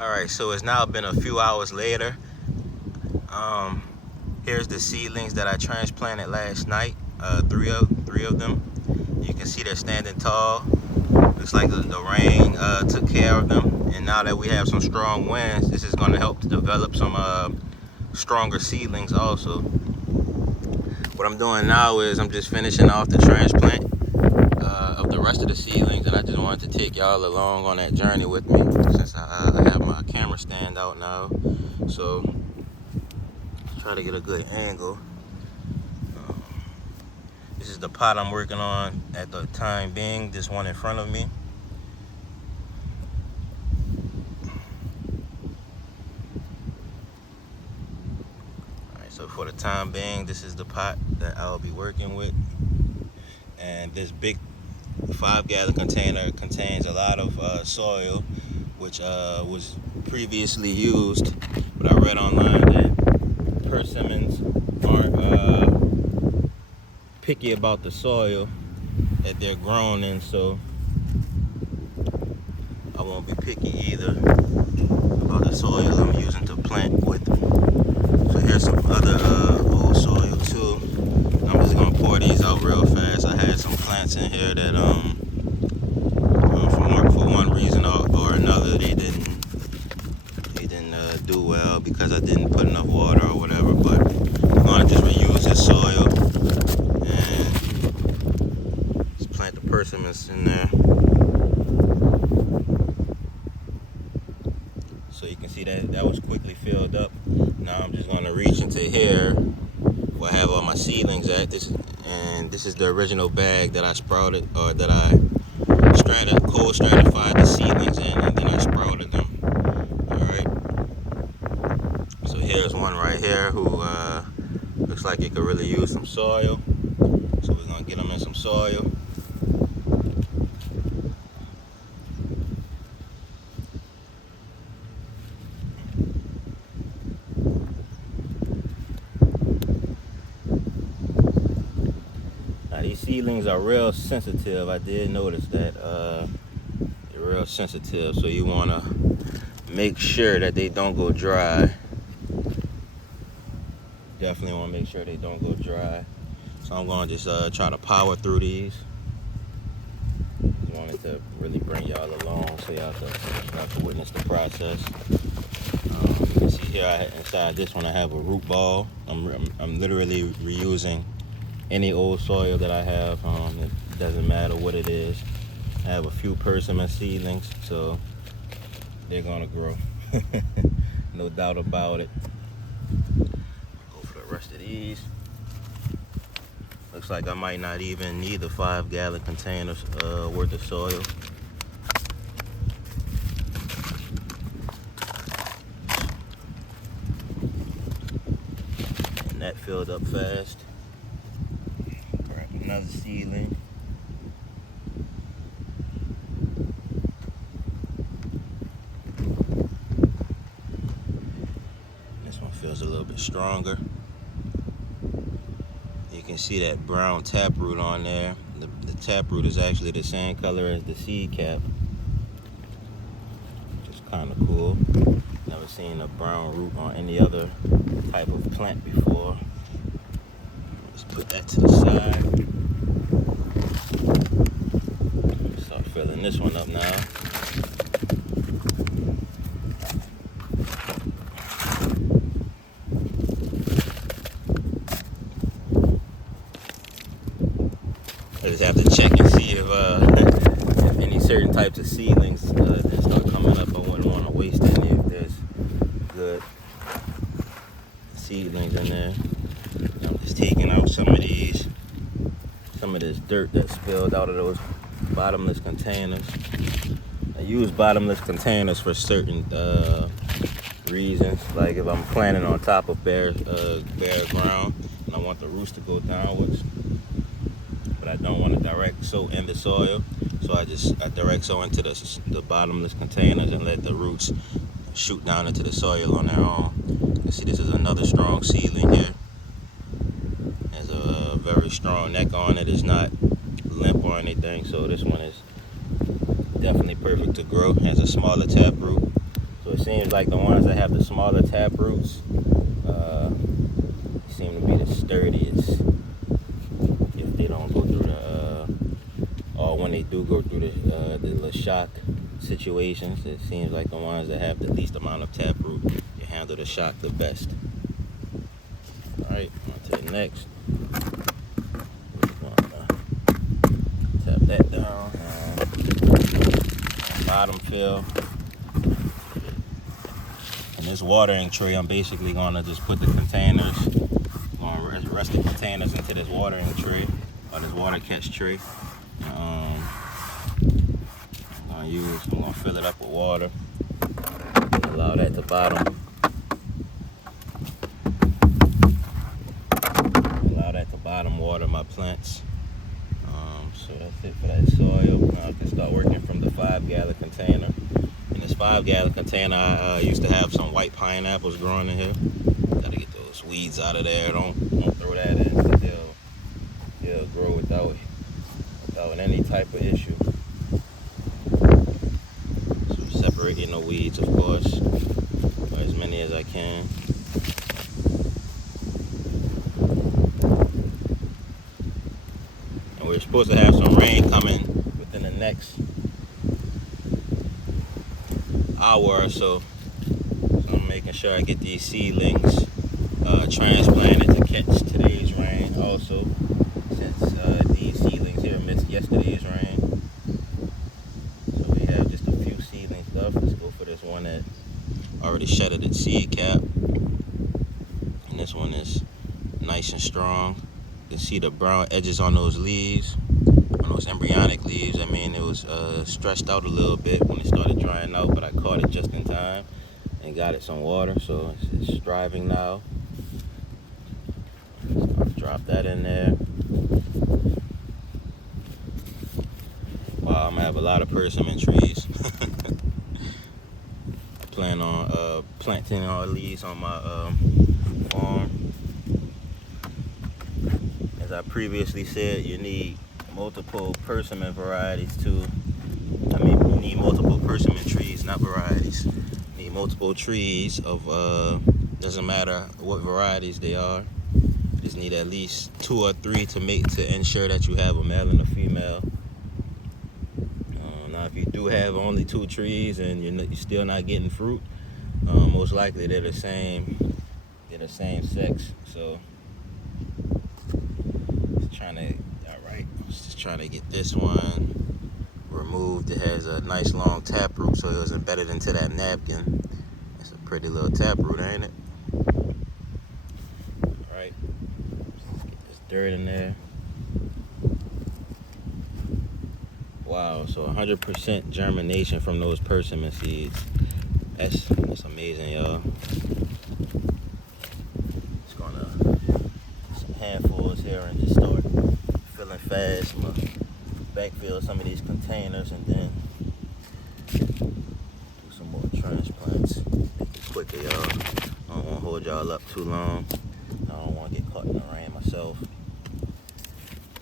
Alright, so it's now been a few hours later. Here's the seedlings that I transplanted last night. Three of them. You can see they're standing tall. Looks like the rain took care of them. And now that we have some strong winds, this is going to help to develop some stronger seedlings also. What I'm doing now is I'm just finishing off the transplant of the rest of the seedlings, and I just wanted to take y'all along on that journey with me since I have my camera stand out now. So try to get a good angle. This is the pot I'm working on at the time being, this one in front of me. Alright, so for the time being, this is the pot that I'll be working with. And this big 5-gallon container contains a lot of soil, which was previously used, but I read online that persimmons aren't picky about the soil that they're grown in, so I won't be picky either about the soil I'm using to plant with. So here's some other old soil too. I'm just gonna pour these out real fast. I had some plants in here that for one reason or another they didn't do well because I didn't put enough water or whatever. But I'm gonna just reuse this soil and just plant the persimmons in there. So you can see that was quickly filled up. Now I'm just gonna reach into here where I have all my seedlings at. This is the original bag that I sprouted, or that I cold stratified the seedlings in, and then I sprouted them. Alright. So here's one right here who looks like it could really use some soil. So we're gonna get them in some soil. These seedlings are real sensitive. I did notice that they're real sensitive, so you want to make sure that they don't go dry. Definitely want to make sure they don't go dry. So I'm going to just try to power through these. Just wanted to really bring y'all along so y'all can witness the process. You can see here inside this one I have a root ball. I'm literally reusing any old soil that I have. It doesn't matter what it is. I have a few persimmon seedlings, so they're gonna grow. No doubt about it. Go for the rest of these. Looks like I might not even need the 5-gallon containers worth of soil. And that filled up fast. Another seedling. This one feels a little bit stronger. You can see that brown taproot on there. The taproot is actually the same color as the seed cap, which is kind of cool. Never seen a brown root on any other type of plant before. Let's put that to the side. Start filling this one up now. I just have to check and see if any certain types of seedlings that start coming up. I wouldn't want to waste any if there's good seedlings in there. I'm just taking out some of this dirt that spilled out of those bottomless containers. I use bottomless containers for certain reasons, like if I'm planting on top of bare ground and I want the roots to go downwards, but I don't want to direct sow in the soil, so I direct sow into the bottomless containers and let the roots shoot down into the soil on their own. You see, this is another strong seedling here. Has a very strong neck on it. It's not limp or anything, so this one is definitely perfect to grow. Has a smaller taproot, So it seems like the ones that have the smaller tap roots seem to be the sturdiest if they don't go through or when they do go through the little shock situations. It seems like the ones that have the least amount of tap root can handle the shock the best. Alright, on to the next. Tap that down. Bottom fill. In this watering tray, I'm basically gonna just put the containers, rest the containers into this watering tray or this water catch tray. I'm gonna fill it up with water. Allow that to bottom. Allow that to bottom water my plants. So that's it for that soil. Now I can start working from the 5-gallon container. In this 5-gallon container, I used to have some white pineapples growing in here. Gotta get those weeds out of there. Don't throw that in, because they'll grow without any type of issue. So separating the weeds, of course, or as many as I can. And we're supposed to have some rain coming within the next hour or so. So I'm making sure I get these seedlings transplanted to catch today's rain also, since these seedlings here missed yesterday's rain. So we have just a few seedlings left. Let's go for this one that already shedded its seed cap. And this one is nice and strong. You can see the brown edges on those leaves, on those embryonic leaves. I mean, it was stretched out a little bit when it started drying out, but I caught it just in time and got it some water, so it's thriving now. So I'll drop that in there. Wow, I'm gonna have a lot of persimmon trees. I plan on planting all these on my farm. As I previously said, you need multiple persimmon varieties you need multiple persimmon trees, not varieties. You need multiple trees of, doesn't matter what varieties they are. You just need at least 2 or 3 to ensure that you have a male and a female. Now, if you do have only 2 trees and you're still not getting fruit, most likely they're the same sex. So, just trying to get this one removed. It has a nice long tap root, so it was embedded into that napkin. It's a pretty little tap root, ain't it? Alright, get this dirt in there. Wow, so 100% germination from those persimmon seeds. That's amazing, y'all. Just gonna get some handfuls here and just start filling fast. I'm gonna backfill some of these containers and then do some more transplants. Make it quicker, y'all. I don't want to hold y'all up too long. I don't want to get caught in the rain myself.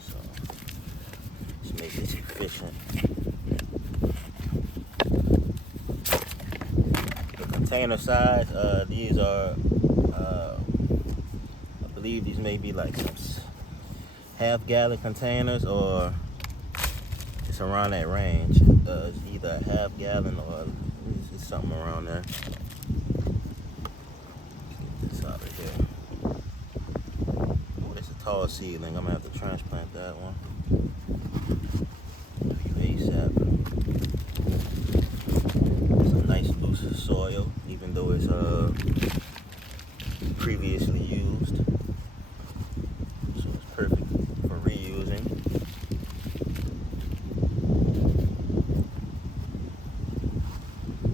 So let's make this efficient. The container size, these are, I believe these may be like some half-gallon containers, or it's around that range. It's either a half-gallon or it's something around there. Let's get this out of here. Oh, that's a tall seedling. I'm gonna have to transplant that one. ASAP. Some nice loose soil, even though it's previously used. So it's perfect for reusing.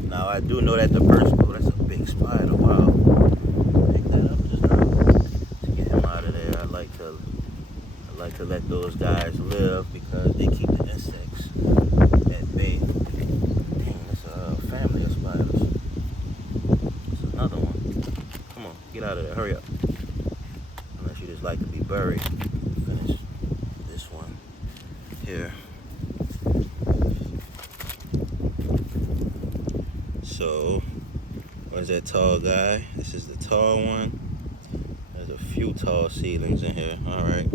Now I do know that the person, oh, that's a big spider. Wow. Pick that up just now. To get him out of there. I like to let those guys live because they keep the insects at bay. Dang, it's a family of spiders. It's another one. Come on, get out of there. Hurry up. Unless you just like to be buried. Finish this one here. So Where's that tall guy? This is the tall one. There's a few tall seedlings in here. All right,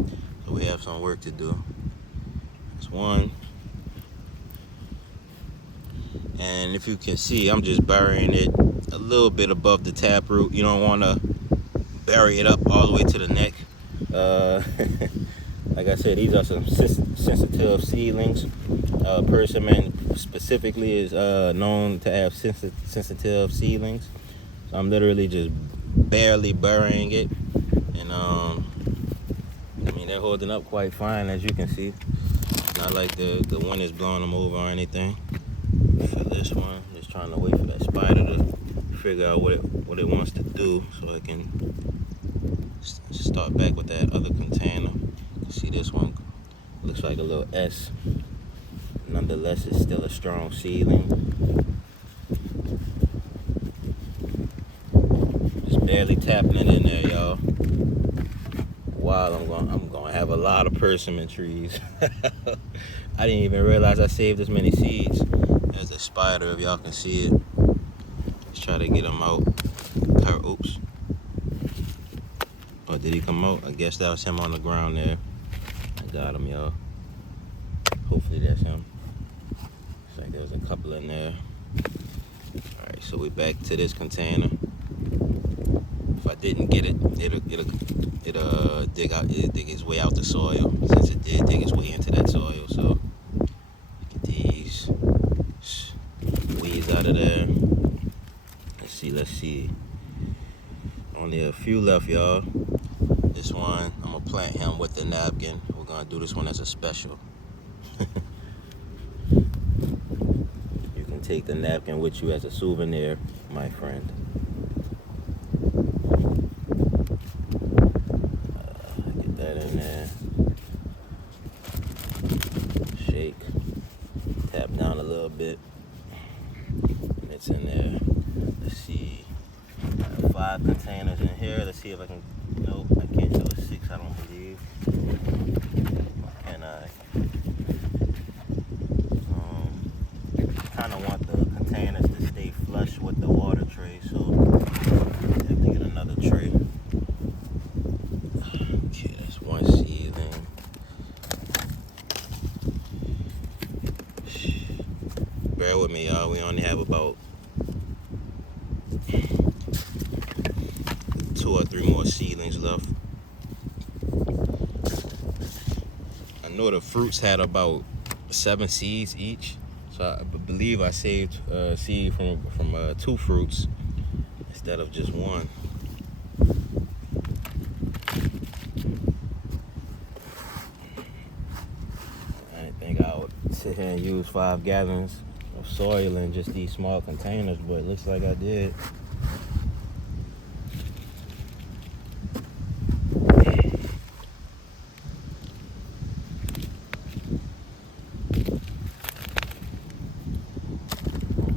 so we have some work to do. There's one. And if you can see, I'm just burying it a little bit above the taproot. You don't want to bury it up all the way to the neck. Like I said, these are some sensitive seedlings. Persimmon specifically is known to have sensitive seedlings. So I'm literally just barely burying it. And I mean, they're holding up quite fine, as you can see. Not like the wind is blowing them over or anything. For this one, just trying to wait for that spider to figure out what it wants to do, so it can start back with that other container. You see, this one looks like a little S. Nonetheless, it's still a strong seedling. Just barely tapping it in there, y'all. While I'm gonna have a lot of persimmon trees. I didn't even realize I saved this many seeds. There's a spider, if y'all can see it. Let's try to get him out. Oops. Oh, did he come out? I guess that was him on the ground there. I got him, y'all. Hopefully that's him. Looks like there's a couple in there. Alright, so we're back to this container. If I didn't get it, it'll dig its way out the soil. Since it did dig its way into that soil, so get these weeds out of there. Let's see. Only a few left, y'all. This one, I'm gonna plant him with the napkin. We're gonna do this one as a special. You can take the napkin with you as a souvenir, my friend. Get that in there. Shake. Tap down a little bit. And it's in there. Let's see. I have 5 containers in here. Let's see if I can. Nope, I can't do a 6, I don't believe. Can I? Kind of want the containers to stay flush with the water tray, so I have to get another tray. Okay, that's one seedling. Bear with me, y'all. We only have about 2 or 3 more seedlings left. I know the fruits had about 7 seeds each, so I believe I saved seed from 2 fruits instead of just 1. I didn't think I would sit here and use 5 gallons of soil in just these small containers, but it looks like I did.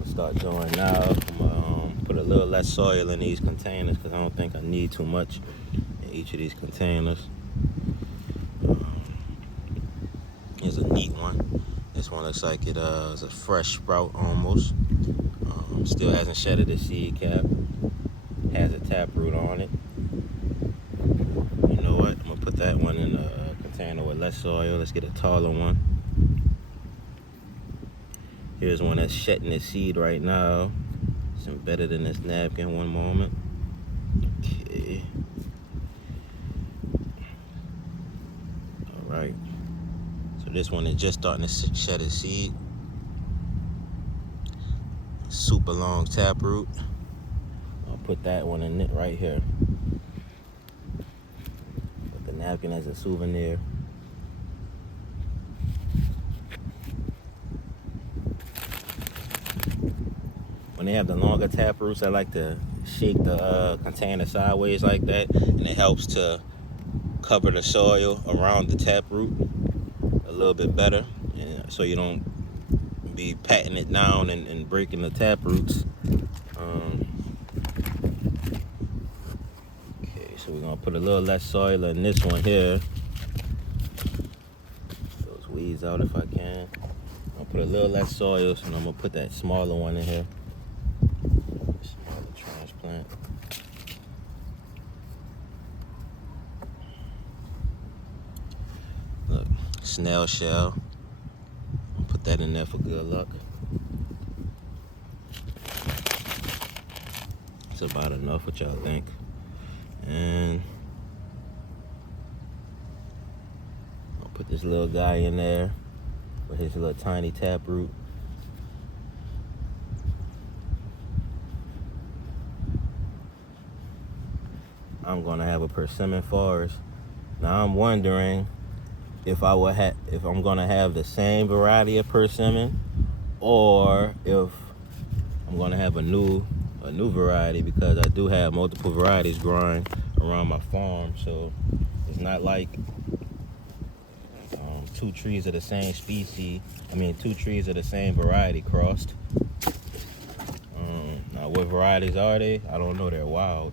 Start doing now. I'm gonna put a little less soil in these containers because I don't think I need too much in each of these containers. Here's a neat one. This one looks like it is a fresh sprout almost. Still hasn't shedded the seed cap. Has a taproot on it. You know what? I'm gonna put that one in a container with less soil. Let's get a taller one. Here's one that's shedding its seed right now. It's embedded in this napkin. One moment. Okay. All right. So this one is just starting to shed its seed. Super long taproot. I'll put that one in it right here. Put the napkin as a souvenir. When they have the longer taproots, I like to shake the container sideways like that, and it helps to cover the soil around the taproot a little bit better, so you don't be patting it down and breaking the taproots. Okay, so we're gonna put a little less soil in this one here. Those weeds out if I can. I'll put a little less soil, and I'm gonna put that smaller one in here. Smaller tray. snail shell. Put that in there for good luck. It's about enough. What y'all think? And I'll put this little guy in there with his little tiny taproot. I'm gonna have a persimmon forest. Now I'm wondering if I'm gonna have the same variety of persimmon, or if I'm gonna have a new variety, because I do have multiple varieties growing around my farm. So it's not like two trees of the same species. Two trees of the same variety crossed. Now what varieties are they? I don't know. They're wild.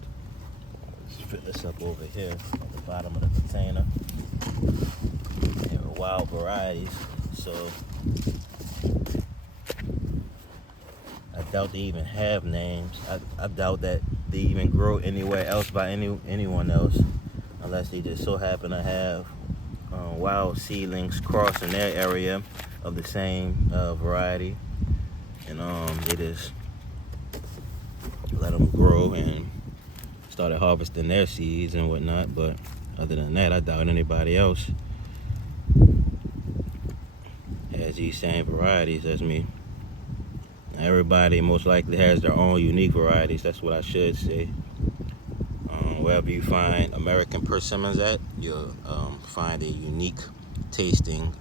Let's fill this up over here at the bottom of the container. They're wild varieties, so I doubt they even have names. I doubt that they even grow anywhere else by anyone else, unless they just so happen to have wild seedlings crossed in their area of the same variety, and they just let them grow and started harvesting their seeds and whatnot. But other than that, I doubt anybody else has these same varieties as me. Everybody most likely has their own unique varieties. That's what I should say. Wherever you find American persimmons at, you'll find a unique tasting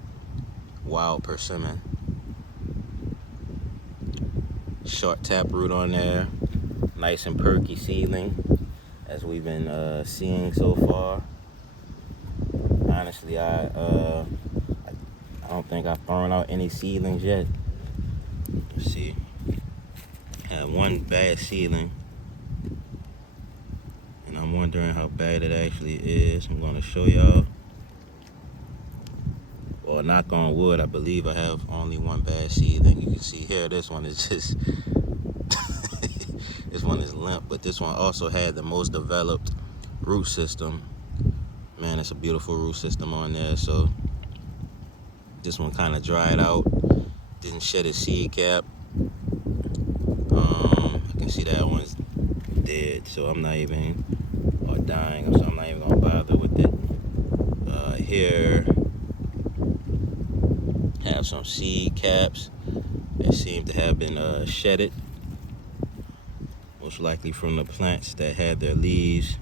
wild persimmon. Short taproot on there, nice and perky seedling, as we've been seeing so far. Honestly, I don't think I've thrown out any seedlings yet. Let's see. I had one bad seedling, and I'm wondering how bad it actually is. I'm going to show y'all. Well, knock on wood, I believe I have only one bad seedling. You can see here, this one is just this one is limp, but this one also had the most developed root system. Man, it's a beautiful root system on there. So this one kind of dried out, didn't shed its seed cap. I can see that one's dead, so I'm not even, or dying, so I'm not even gonna bother with it. Here have some seed caps that seem to have been shedded, most likely from the plants that had their leaves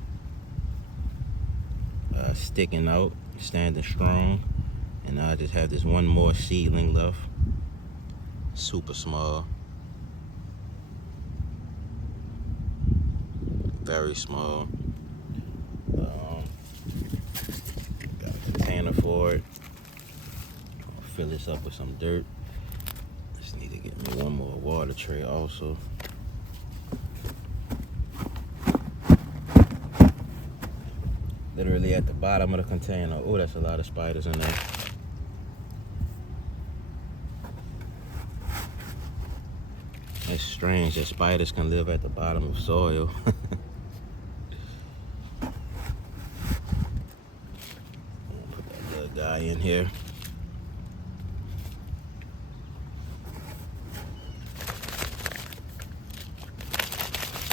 sticking out, standing strong. And I just have this one more seedling left, super small, very small. Got a container for it. I'll fill this up with some dirt. Just need to get me one more water tray also. Literally at the bottom of the container. Oh, that's a lot of spiders in there. It's strange that spiders can live at the bottom of soil. Put that little guy in here.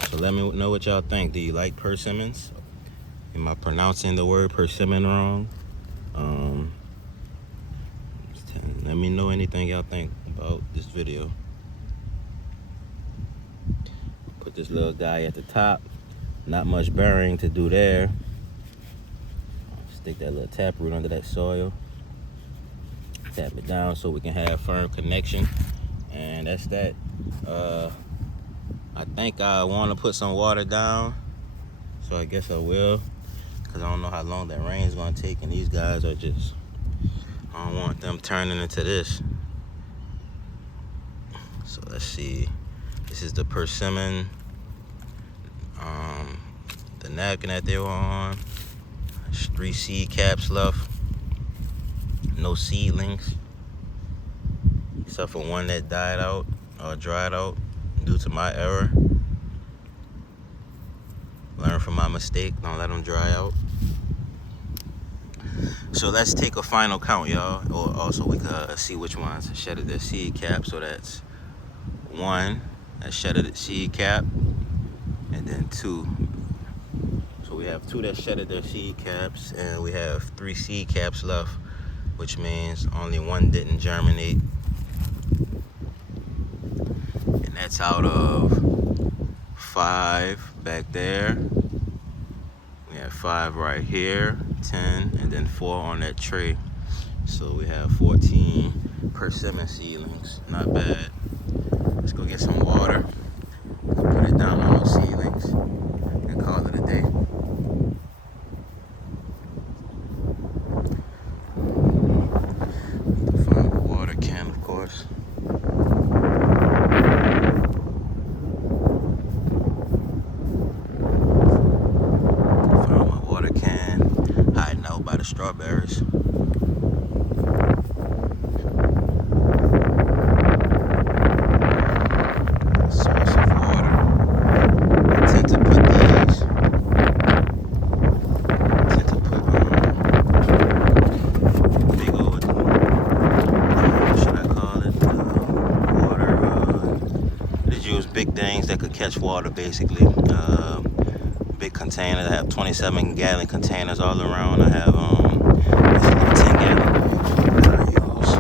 So let me know what y'all think. Do you like persimmons? Am I pronouncing the word persimmon wrong? Let me know anything y'all think about this video. Put this little guy at the top. Not much burying to do there. Stick that little taproot under that soil. Tap it down so we can have firm connection. And that's that. I think I want to put some water down, so I guess I will, because I don't know how long that rain's going to take, and these guys are just, I don't want them turning into this. So let's see. This is the persimmon, the napkin that they were on. There's 3 seed caps left. No seedlings, except for one that died out or dried out due to my error. Learn from my mistake. Don't let them dry out. So let's take a final count, y'all. Or also we could see which ones shedded their seed cap. So that's 1 that shedded its seed cap, and then 2. So we have 2 that shedded their seed caps, and we have 3 seed caps left, which means only 1 didn't germinate. And that's out of 5 back there. We have 5 right here, 10, and then 4 on that tray. So we have 14 persimmon seedlings. Not bad. Let's go get some water. Put it down on those seedlings and call it a day. Need to find a water can, of course. Found my water can hiding out by the strawberries. Big things that could catch water, basically. Big containers. I have 27-gallon containers all around. I have this little 10-gallon that I use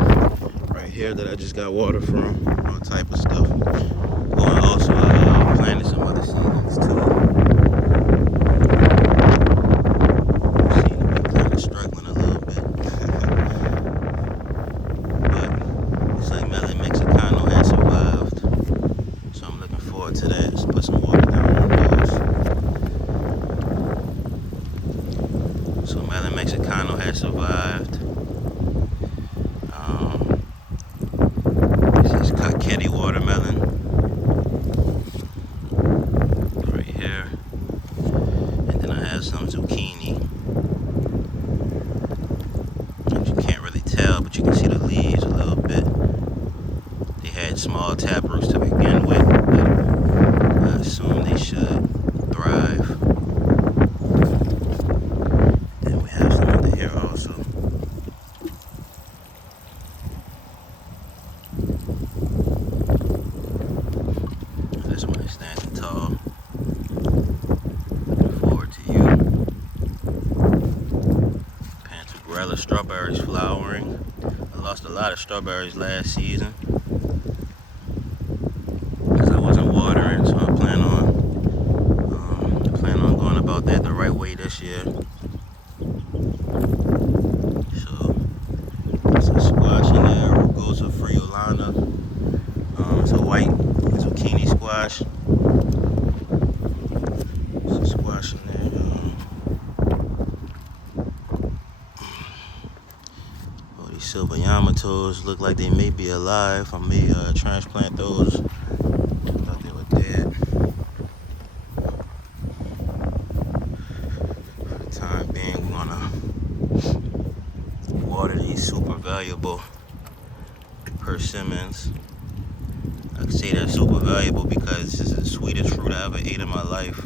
right here that I just got water from. All type of stuff. Oh, and also I planted some other seedlings too. Seem to be kind of struggling a little bit, but it's like Melon Mexicano had survived. So I'm looking forward to that. Just put some water down on those. So Melon Mexicano has survived. This is cut kitty watermelon right here, and then I have some zucchini. You can't really tell, but you can see the leaves a little bit. They had small tap roots to begin with, but I assume they should thrive. Then we have some under here also. This one is standing tall. Looking forward to you. Pantogrella strawberries flowering. I lost a lot of strawberries last season because I wasn't watering, so I plan on going about that the right way this year. So there's a squash in there, Rugosa friulana. It's a white zucchini squash. There's a squash in there. These silver Yamatos look like they may be alive. I may transplant those. I thought they were dead. For the time being, we're gonna water these super valuable persimmons. I can say they're super valuable because this is the sweetest fruit I ever ate in my life.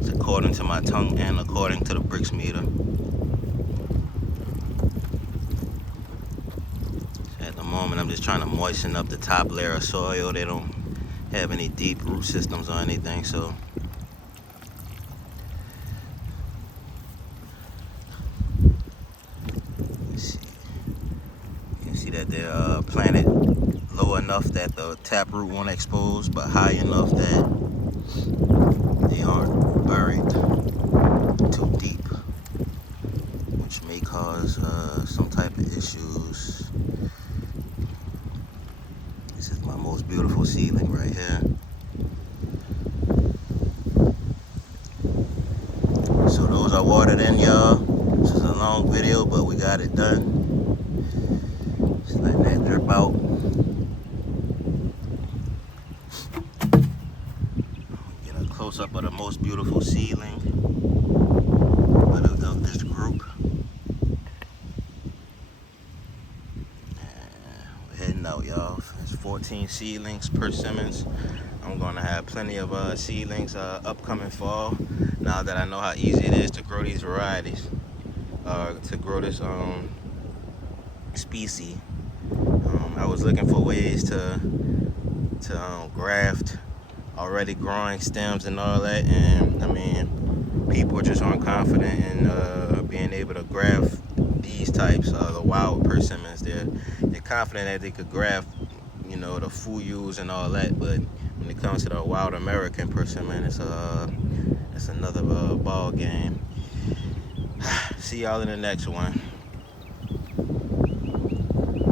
It's according to my tongue and according to the bricks meter. At the moment, I'm just trying to moisten up the top layer of soil. They don't have any deep root systems or anything, so you can see that they're planted low enough that the taproot won't expose, but high enough that they aren't buried too deep, which may cause some type of issues. This is my most beautiful seedling right here. So those are watered in, y'all. This is a long video, but we got it done. Just letting that drip out. Get a close up of the most beautiful seedling of this group. We're heading out, y'all. It's 14 seedlings, persimmons. I'm gonna have plenty of seedlings upcoming fall, now that I know how easy it is to grow these varieties. to grow this species. I was looking for ways to graft already growing stems and all that, and I mean, people just aren't confident in being able to graft these types, the wild persimmons. They're confident that they could graft, you know, the fuyus and all that, but when it comes to the wild American persimmon, it's another ball game. See y'all in the next one.